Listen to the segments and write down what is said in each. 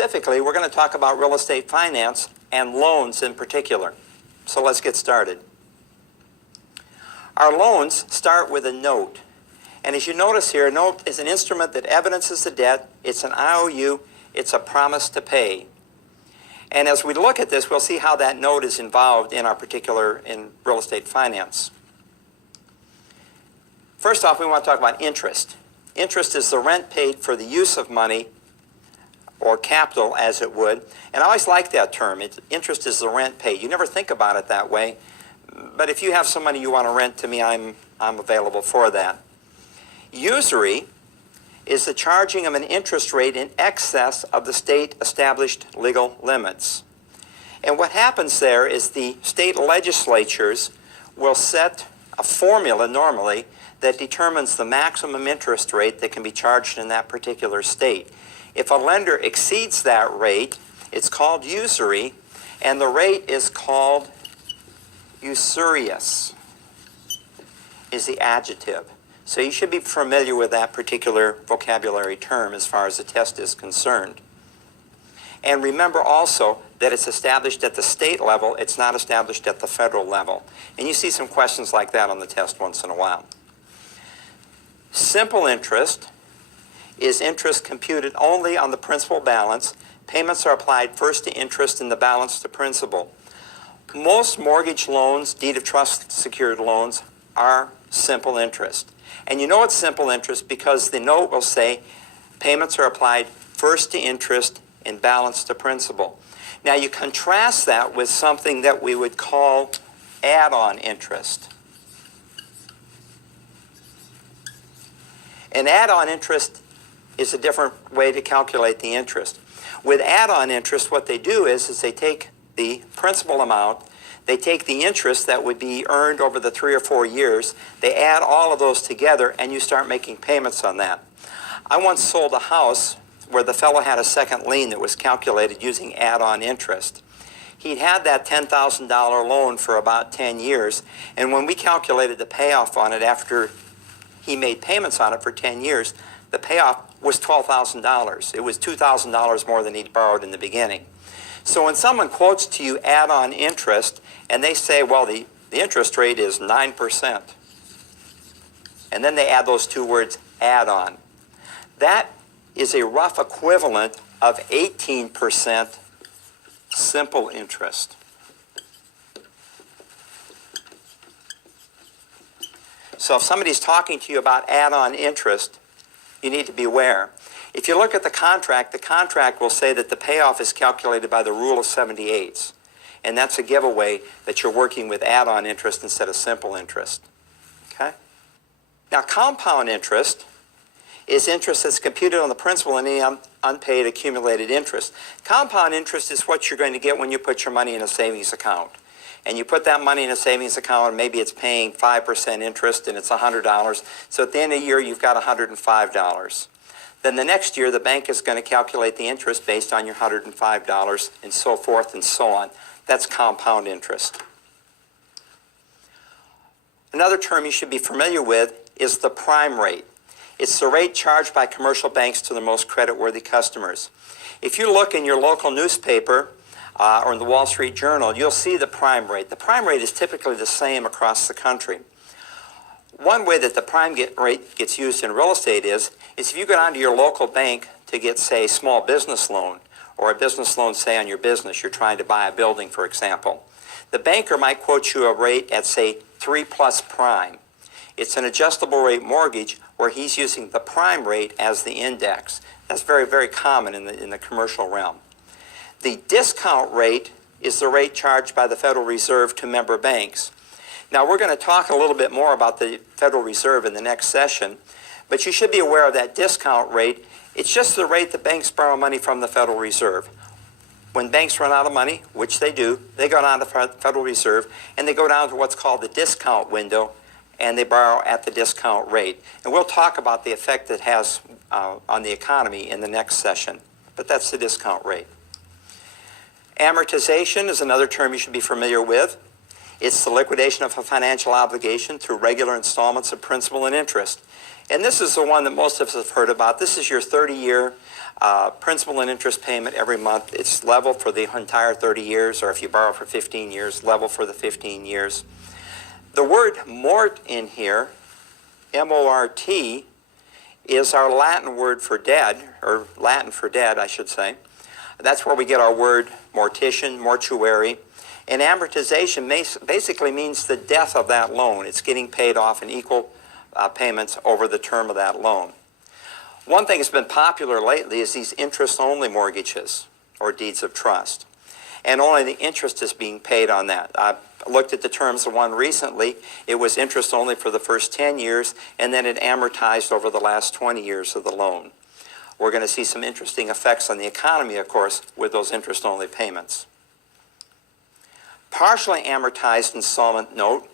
specifically, we're going to talk about real estate finance and loans in particular. So let's get started. Our loans start with a note. And as you notice here, a note is an instrument that evidences the debt. It's an IOU. It's a promise to pay. And as we look at this, we'll see how that note is involved in real estate finance. First off, we want to talk about interest. Interest is the rent paid for the use of money, or capital as it would. And I always like that term. Interest is the rent paid. You never think about it that way. But if you have some money you want to rent to me, I'm available for that. Usury is the charging of an interest rate in excess of the state-established legal limits. And what happens there is the state legislatures will set a formula normally that determines the maximum interest rate that can be charged in that particular state. If a lender exceeds that rate, it's called usury, and the rate is called usurious, is the adjective. So you should be familiar with that particular vocabulary term as far as the test is concerned. And remember also that it's established at the state level, it's not established at the federal level. And you see some questions like that on the test once in a while. Simple interest is interest computed only on the principal balance. Payments are applied first to interest and the balance to principal. Most mortgage loans, deed of trust secured loans, are simple interest. And you know it's simple interest because the note will say payments are applied first to interest and balance to principal. Now you contrast that with something that we would call add-on interest. And add-on interest is a different way to calculate the interest. With add-on interest, what they do is they take the principal amount, they take the interest that would be earned over the 3 or 4 years, they add all of those together, and you start making payments on that. I once sold a house where the fellow had a second lien that was calculated using add-on interest. He'd had that $10,000 loan for about 10 years, and when we calculated the payoff on it after he made payments on it for 10 years, the payoff was $12,000. It was $2,000 more than he'd borrowed in the beginning. So when someone quotes to you add-on interest, and they say, well, the interest rate is 9%, and then they add those two words, add-on, that is a rough equivalent of 18% simple interest. So if somebody's talking to you about add-on interest, you need to be aware. If you look at the contract will say that the payoff is calculated by the rule of 78. And that's a giveaway that you're working with add-on interest instead of simple interest. Okay? Now, compound interest is interest that's computed on the principal and any unpaid accumulated interest. Compound interest is what you're going to get when you put your money in a savings account. And you put that money in a savings account, and maybe it's paying 5% interest, and it's $100. So at the end of the year, you've got $105. Then the next year, the bank is going to calculate the interest based on your $105, and so forth and so on. That's compound interest. Another term you should be familiar with is the prime rate. It's the rate charged by commercial banks to their most creditworthy customers. If you look in your local newspaper, or in the Wall Street Journal, you'll see the prime rate. The prime rate is typically the same across the country. One way that the prime rate gets used in real estate is if you go down to your local bank to get, say, a small business loan, or a business loan, say, on your business, you're trying to buy a building, for example. The banker might quote you a rate at, say, 3+ prime. It's an adjustable rate mortgage where he's using the prime rate as the index. That's very, very common in the commercial realm. The discount rate is the rate charged by the Federal Reserve to member banks. Now, we're going to talk a little bit more about the Federal Reserve in the next session, but you should be aware of that discount rate. It's just the rate that banks borrow money from the Federal Reserve. When banks run out of money, which they do, they go down to the Federal Reserve, and they go down to what's called the discount window, and they borrow at the discount rate. And we'll talk about the effect it has on the economy in the next session, but that's the discount rate. Amortization is another term you should be familiar with. It's the liquidation of a financial obligation through regular installments of principal and interest. And this is the one that most of us have heard about. This is your 30-year Principal and interest payment every month, it's level for the entire 30 years, or if you borrow for 15 years, level for the 15 years. The word mort in here, M-O-R-T, is our Latin word for dead, or Latin for dead, I should say. That's where we get our word mortician, mortuary. And amortization basically means the death of that loan. It's getting paid off in equal payments over the term of that loan. One thing that's been popular lately is these interest-only mortgages or deeds of trust. And only the interest is being paid on that. I looked at the terms of one recently. It was interest only for the first 10 years, and then it amortized over the last 20 years of the loan. We're going to see some interesting effects on the economy, of course, with those interest-only payments. Partially amortized installment note,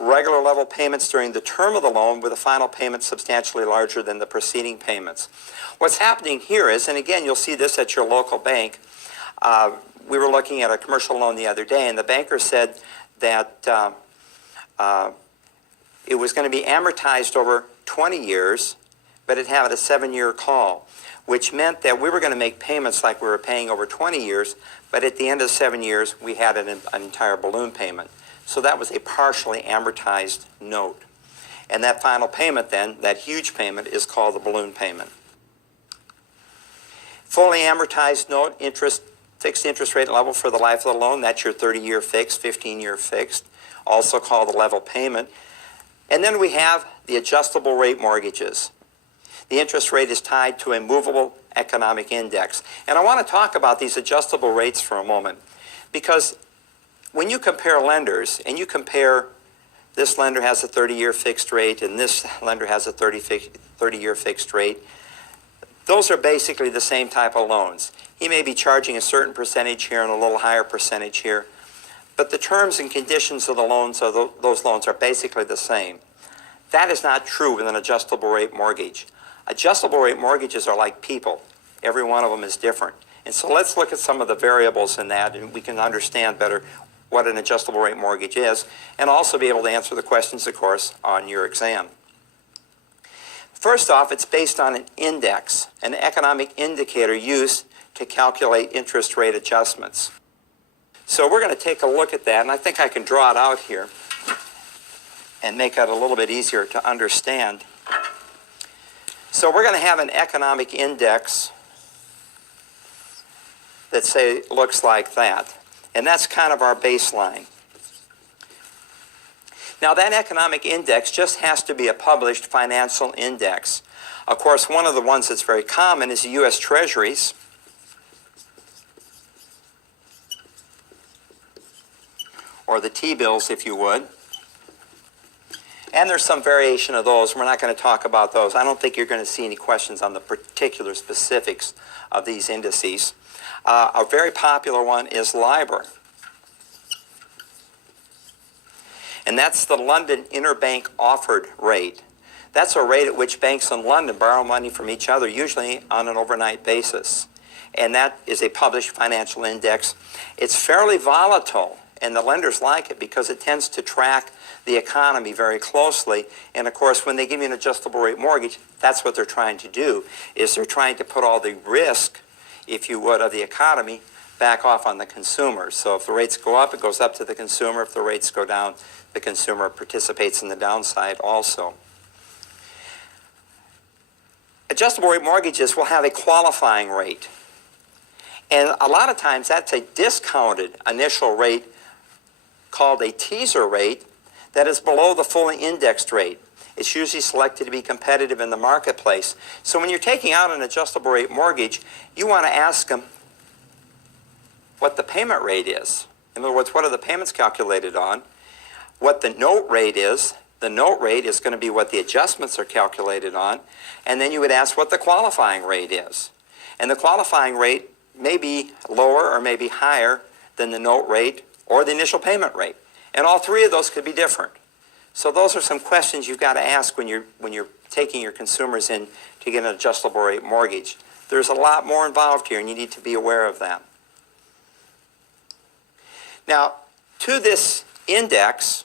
regular level payments during the term of the loan with a final payment substantially larger than the preceding payments. What's happening here is, and again, you'll see this at your local bank, we were looking at a commercial loan the other day, and the banker said that it was going to be amortized over 20 years, but it had a 7-year call, which meant that we were going to make payments like we were paying over 20 years, but at the end of 7 years, we had an entire balloon payment. So that was a partially amortized note. And that final payment then, that huge payment, is called the balloon payment. Fully amortized note, fixed interest rate level for the life of the loan. That's your 30-year fixed, 15-year fixed, also called the level payment. And then we have the adjustable rate mortgages. The interest rate is tied to a movable economic index. And I want to talk about these adjustable rates for a moment, because when you compare lenders, and you compare this lender has a 30-year fixed rate and this lender has a 30-year fixed rate, those are basically the same type of loans. He may be charging a certain percentage here and a little higher percentage here, but the terms and conditions of the loans of those loans are basically the same. That is not true with an adjustable rate mortgage. Adjustable rate mortgages are like people. Every one of them is different. And so let's look at some of the variables in that, and we can understand better what an adjustable rate mortgage is, and also be able to answer the questions, of course, on your exam. First off, it's based on an index, an economic indicator used to calculate interest rate adjustments. So we're going to take a look at that, and I think I can draw it out here and make it a little bit easier to understand. So we're going to have an economic index that, say, looks like that. And that's kind of our baseline. Now, that economic index just has to be a published financial index. Of course, one of the ones that's very common is the U.S. Treasuries. Or the T-bills, if you would. And there's some variation of those. We're not going to talk about those. I don't think you're going to see any questions on the particular specifics of these indices. A very popular one is LIBOR. And that's the London Interbank Offered Rate. That's a rate at which banks in London borrow money from each other, usually on an overnight basis. And that is a published financial index. It's fairly volatile, and the lenders like it because it tends to track the economy very closely. And of course, when they give you an adjustable rate mortgage, that's what they're trying to do, is they're trying to put all the risk, if you would, of the economy back off on the consumer. So if the rates go up, it goes up to the consumer. If the rates go down, the consumer participates in the downside also. Adjustable rate mortgages will have a qualifying rate. And a lot of times that's a discounted initial rate called a teaser rate that is below the fully indexed rate. It's usually selected to be competitive in the marketplace. So when you're taking out an adjustable rate mortgage, you want to ask them what the payment rate is. In other words, what are the payments calculated on? What the note rate is. The note rate is going to be what the adjustments are calculated on. And then you would ask what the qualifying rate is. And the qualifying rate may be lower or may be higher than the note rate or the initial payment rate. And all three of those could be different. So those are some questions you've got to ask when you're taking your consumers in to get an adjustable rate mortgage. There's a lot more involved here, and you need to be aware of that. Now, to this index,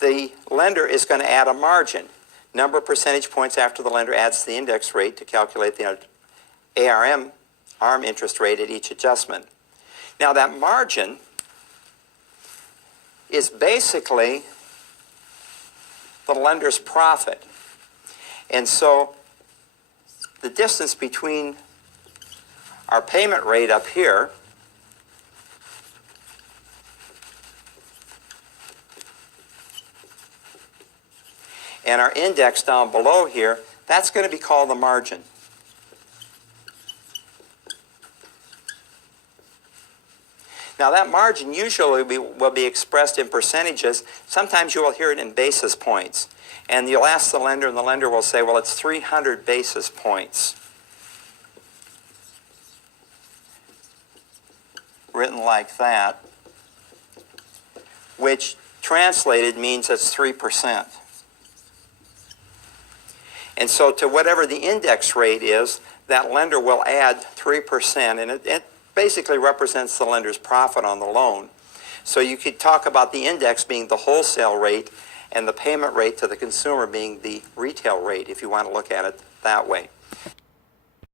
the lender is going to add a margin, number of percentage points after the lender adds the index rate to calculate the ARM interest rate at each adjustment. Now that margin is basically the lender's profit. And so the distance between our payment rate up here and our index down below here, that's going to be called the margin. Now that margin usually will be expressed in percentages. Sometimes you will hear it in basis points. And you'll ask the lender, and the lender will say, well, it's 300 basis points. Written like that, which translated means it's 3%. And so to whatever the index rate is, that lender will add 3%, and it basically represents the lender's profit on the loan. So you could talk about the index being the wholesale rate and the payment rate to the consumer being the retail rate, if you want to look at it that way.